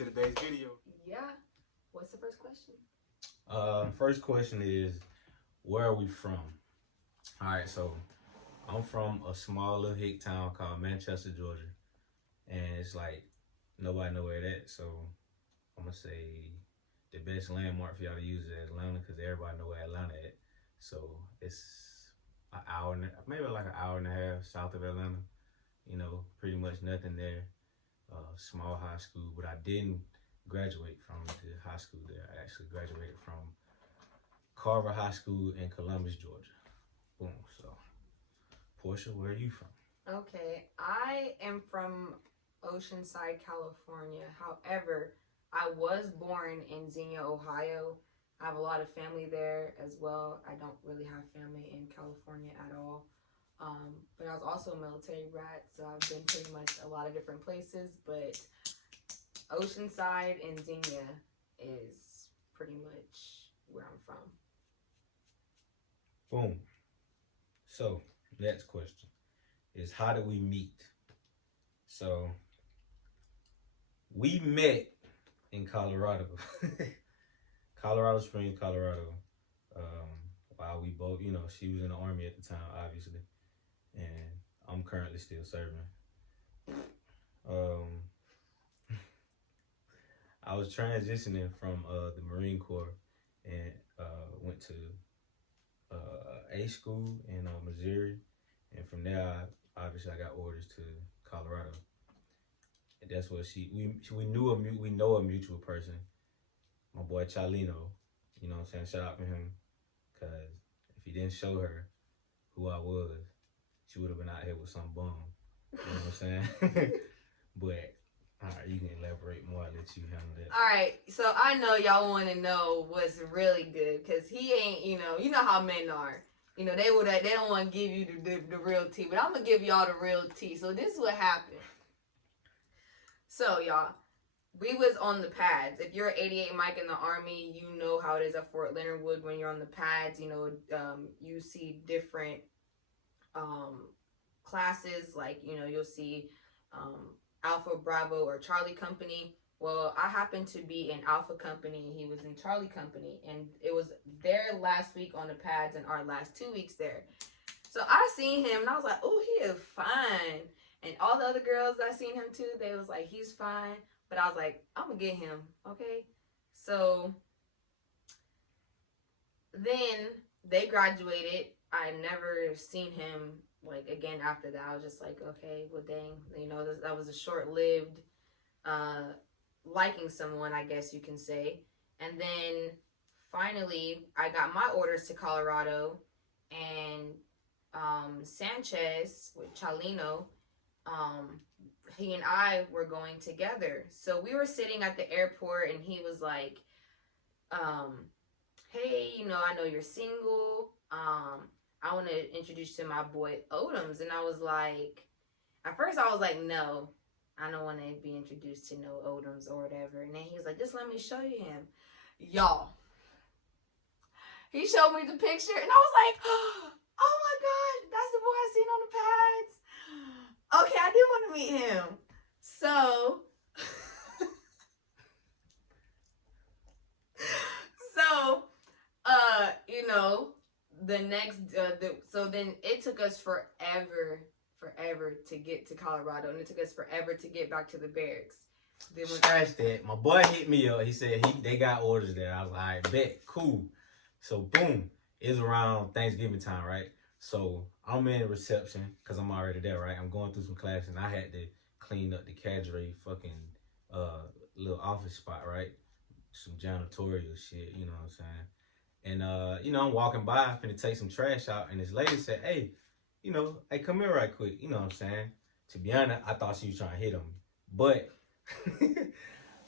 into today's video. Yeah. What's the first question? First question is, where are we from? All right, so I'm from a small little hick town called Manchester, Georgia, and it's like nobody know where that. So I'm gonna say the best landmark for y'all to use is Atlanta, because everybody know where Atlanta at. So it's an hour, maybe like an hour and a half south of Atlanta. You know, pretty much nothing there. Small high school, but I didn't graduate from the high school there. I actually graduated from Carver High School in Columbus, Georgia. Boom. So, Portia, where are you from? Okay, I am from Oceanside, California. However, I was born in Xenia, Ohio. I have a lot of family there as well. I don't really have family in California at all. But I was also a military brat, so I've been pretty much a lot of different places. But Oceanside and Xenia is pretty much where I'm from. Boom. So, next question is, how did we meet? So, we met in Colorado. Colorado Springs, Colorado. While we both, you know, she was in the Army at the time, obviously, and I'm currently still serving. I was transitioning from the Marine Corps and went to A school in Missouri, and from there, obviously, I got orders to Colorado. And that's what we know a mutual person, my boy Chalino. You know what I'm saying? Shout out to him, because if he didn't show her who I was, she would have been out here with some bum. You know what I'm saying? But all right, you can elaborate more. I'll let you handle that. All right, so I know y'all want to know what's really good, because he ain't, you know how men are. You know, they don't want to give you the real tea, but I'm going to give y'all the real tea. So this is what happened. So, y'all, we was on the pads. If you're an 88 Mike in the Army, you know how it is at Fort Leonard Wood when you're on the pads. You know, you see different classes, like, you know, you'll see Alpha, Bravo, or Charlie Company. Well, I happened to be in Alpha Company. He was in Charlie Company. And it was their last week on the pads and our last 2 weeks there. So I seen him and I was like, oh, he is fine. And all the other girls I seen him too, they was like, he's fine. But I was like, I'm going to get him, okay? So then they graduated. I never seen him, like, again after that. I was just like, okay, well, dang. You know, that was a short-lived liking someone, I guess you can say. And then finally, I got my orders to Colorado. And Sanchez with Chalino, he and I were going together. So we were sitting at the airport and he was like, hey, you know, I know you're single. I want to introduce you to my boy Odoms. And I was like, at first I was like, no, I don't want to be introduced to no Odoms or whatever. And then he was like, just let me show you him. Y'all, he showed me the picture and I was like, oh my God, that's the boy I seen on the pads. Okay, I did want to meet him. So, you know, the next, so then it took us forever to get to Colorado, and it took us forever to get back to the barracks. Scratch that. My boy hit me up. He said they got orders there. I was like, I bet, cool. So boom, it's around Thanksgiving time, right? So I'm in reception because I'm already there, right? I'm going through some classes, and I had to clean up the cadre fucking little office spot, right? Some janitorial shit, you know what I'm saying? And you know, I'm walking by, finna take some trash out, and this lady said, hey, you know, hey, come here right quick, you know what I'm saying? To be honest, I thought she was trying to hit on me, but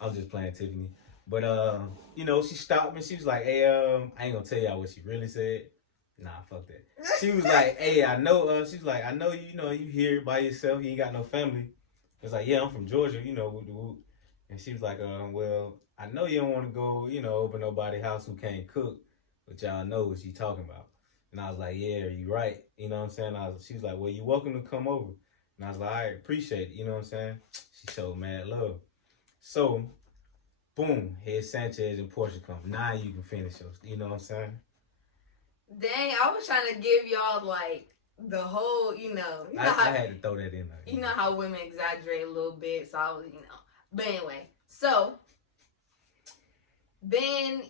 I was just playing Tiffany. But you know, she stopped me. She was like, hey, I ain't gonna tell y'all what she really said. Nah, fuck that. She was like, hey, I know, she's like, I know you know you here by yourself, you ain't got no family. It's like, yeah, I'm from Georgia, you know, whoop de whoop. And she was like, well, I know you don't want to go, you know, over nobody's house who can't cook, but y'all know what she's talking about. And I was like, yeah, you right. You know what I'm saying? She was like, well, you're welcome to come over. And I was like, all right, appreciate it. You know what I'm saying? She showed mad love. So Boom, here's Sanchez and Portia come. Now you can finish yours. You know what I'm saying? Dang, I was trying to give y'all like the whole, I had to throw that in there. You know how women exaggerate a little bit, so I was, But anyway, so then,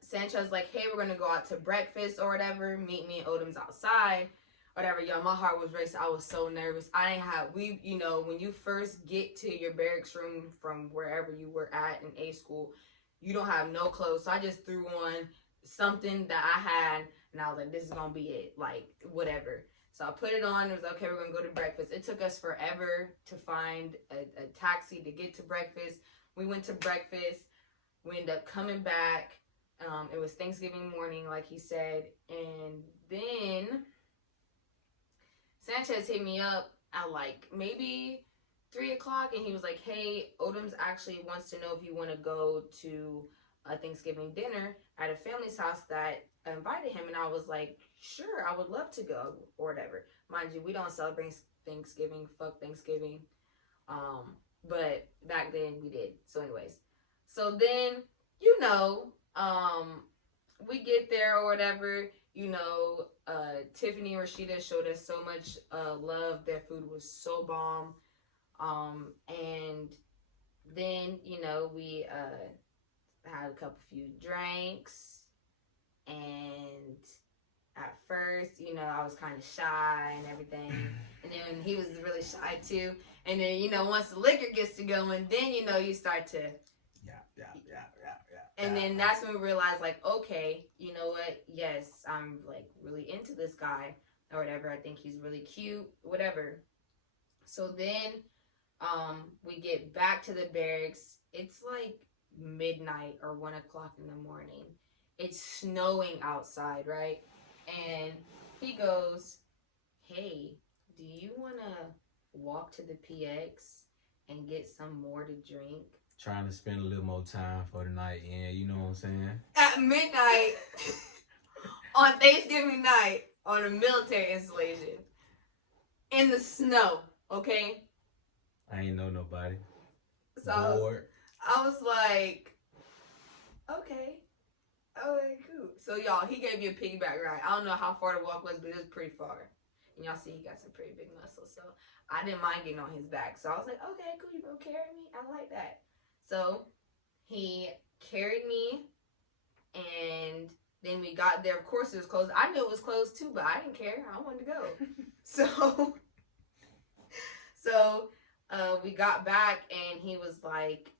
Sanchez like, hey, we're gonna go out to breakfast or whatever. Meet me and Odom's outside, whatever. Y'all, my heart was racing. I was so nervous. I didn't have when you first get to your barracks room from wherever you were at in A school, you don't have no clothes. So I just threw on something that I had, and I was like, this is gonna be it, like whatever. So I put it on. It was okay. We're gonna go to breakfast. It took us forever to find a taxi to get to breakfast. We went to breakfast. We ended up coming back. It was Thanksgiving morning, like he said, and then Sanchez hit me up at like maybe 3:00, and he was like, "Hey, Odom's actually wants to know if you want to go to a Thanksgiving dinner at a family's house that invited him." And I was like, "Sure, I would love to go or whatever." Mind you, we don't celebrate Thanksgiving. Fuck Thanksgiving. But back then we did. So, anyways, so then we get there or whatever. Tiffany and Rashida showed us so much love. Their food was so bomb. And then, we had a few drinks. And at first, I was kind of shy and everything. And then he was really shy too. And then, once the liquor gets to going, then, you start to... And then that's when we realized, like, okay, you know what? Yes, I'm, like, really into this guy or whatever. I think he's really cute, whatever. So then we get back to the barracks. It's, like, midnight or 1:00 in the morning. It's snowing outside, right? And he goes, hey, do you want to walk to the PX and get some more to drink? Trying to spend a little more time for the night, yeah, you know what I'm saying? At midnight, on Thanksgiving night, on a military installation, in the snow, okay? I ain't know nobody. So bored. I was like, okay, cool. So y'all, he gave me a piggyback ride. I don't know how far the walk was, but it was pretty far. And y'all see he got some pretty big muscles, so I didn't mind getting on his back. So I was like, okay, cool, you gonna carry me? I like that. So he carried me, and then we got there. Of course, it was closed. I knew it was closed too, but I didn't care. I wanted to go. So we got back, and he was like,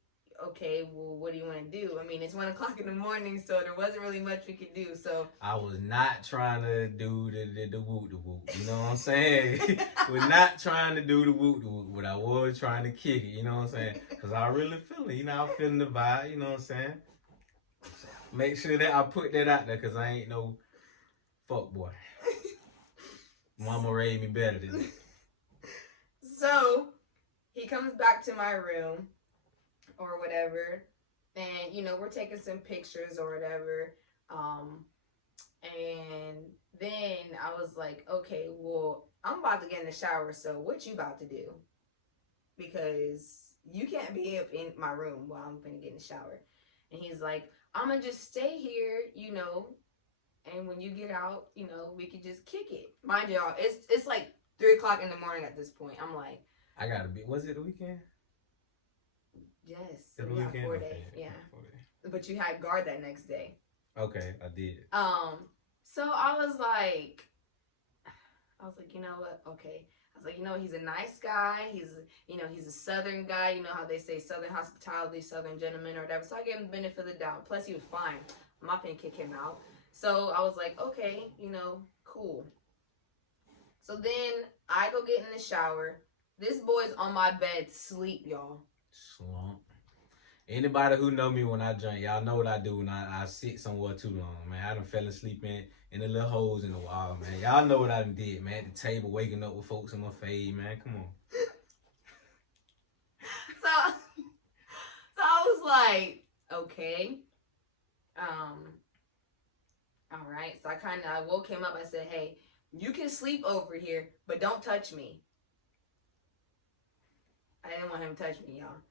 okay, well, what do you want to do? I mean, it's 1:00 in the morning, so there wasn't really much we could do. So I was not trying to do the whoop the whoop. You know what I'm saying? We're not trying to do the whoop the whoop, but I was trying to kick it. You know what I'm saying? Because I really feel it. I'm feeling the vibe. You know what I'm saying? Make sure that I put that out there, because I ain't no fuck boy. Mama raised me better than that. So he comes back to my room or whatever, and we're taking some pictures or whatever, and then I was like, okay, well, I'm about to get in the shower, so what you about to do? Because you can't be up in my room while I'm gonna get in the shower. And he's like, I'm gonna just stay here, and when you get out, we could just kick it. Mind y'all, it's like 3:00 in the morning at this point. I'm like, I gotta be. Was it the weekend? Yes. The yeah, weekend. 4 Okay. days. Yeah. 4 days. But you had guard that next day. Okay, I did. So I was like, you know what? Okay. I was like, he's a nice guy. He's a Southern guy. You know how they say Southern hospitality, Southern gentleman or whatever. So I gave him the benefit of the doubt. Plus, he was fine. I'm not gonna kick him out. So I was like, okay, cool. So then I go get in the shower. This boy's on my bed, sleep, y'all. Slump. Anybody who know me when I drink, y'all know what I do when I sit somewhere too long, man. I done fell asleep in the little holes in the wall, man. Y'all know what I done did, man. At the table, waking up with folks in my face, man. Come on. So I was like, okay. All right. So I woke him up. I said, hey, you can sleep over here, but don't touch me. I didn't want him to touch me, y'all.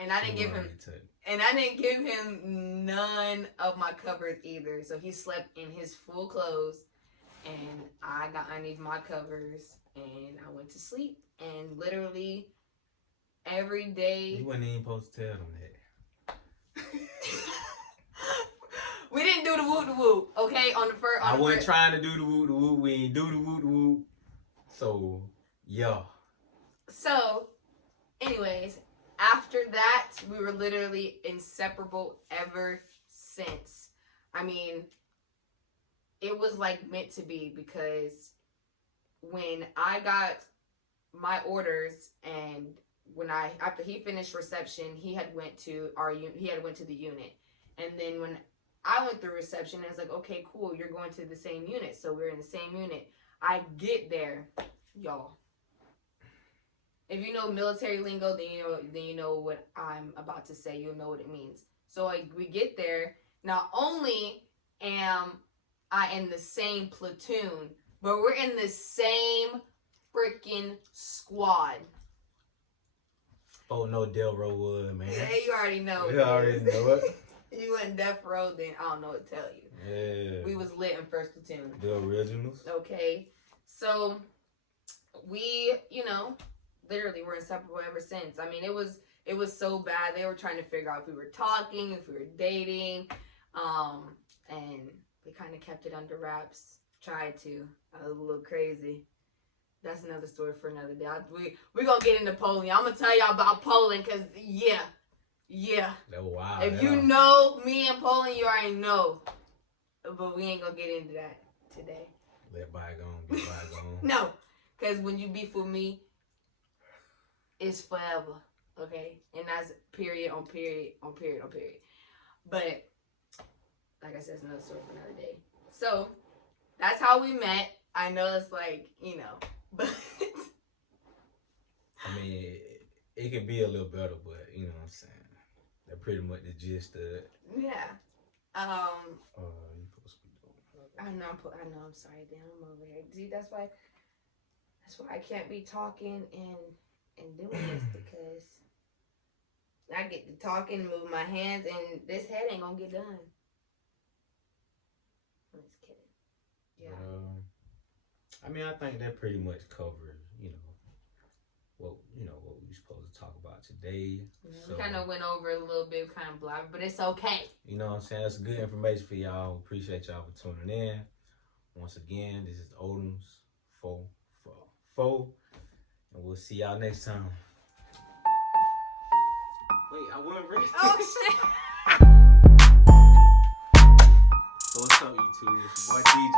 And I didn't give him none of my covers either. So he slept in his full clothes, and I got underneath my covers, and I went to sleep. And literally every day. You wasn't even supposed to tell them that. We didn't do the whoop, okay? I wasn't trying to do the whoop. We ain't do the whoop. So, yeah. So, anyways, after that, we were literally inseparable ever since. I mean, it was like meant to be, because when I got my orders, and after he finished reception, he had went to the unit. And then when I went through reception, I was like, okay, cool, you're going to the same unit. So we're in the same unit. I get there, y'all. If you know military lingo, then you know what I'm about to say. You'll know what it means. So we get there. Not only am I in the same platoon, but we're in the same freaking squad. Oh no, Delro Wood, man. Yeah, you already know. You already know it. You went death row, then I don't know what to tell you. Yeah. We was lit in first platoon. The originals. Okay. So we, literally were inseparable ever since. I mean, it was so bad. They were trying to figure out if we were talking, if we were dating. And we kind of kept it under wraps. Tried to. I was a little crazy. That's another story for another day. We're going to get into Poland. I'm going to tell y'all about Poland because, yeah. That was wild. If you know me and Poland, you already know. But we ain't going to get into that today. Let bygone be bygone. No. Because when you beef with me, it's forever. Okay? And that's period on period on period on period. But, like I said, it's another story for another day. So, that's how we met. I know it's like, but I mean, it could be a little better, but you know what I'm saying. That pretty much the gist of it. Yeah. You supposed to be doing. I know. I'm sorry, Dan. I'm over here. See, that's why I can't be talking and doing this, because I get to talking, move my hands, and this head ain't gonna get done. I'm just kidding. Yeah. I mean, I think that pretty much covers, what we supposed to talk about today. Yeah, so, we kind of went over a little bit, kind of blah, but it's okay. You know what I'm saying? That's good information for y'all. Appreciate y'all for tuning in. Once again, this is Odoms 444, and we'll see y'all next time. Wait, I wasn't ready. Oh shit! So what's up, YouTube? It's your boy DJ.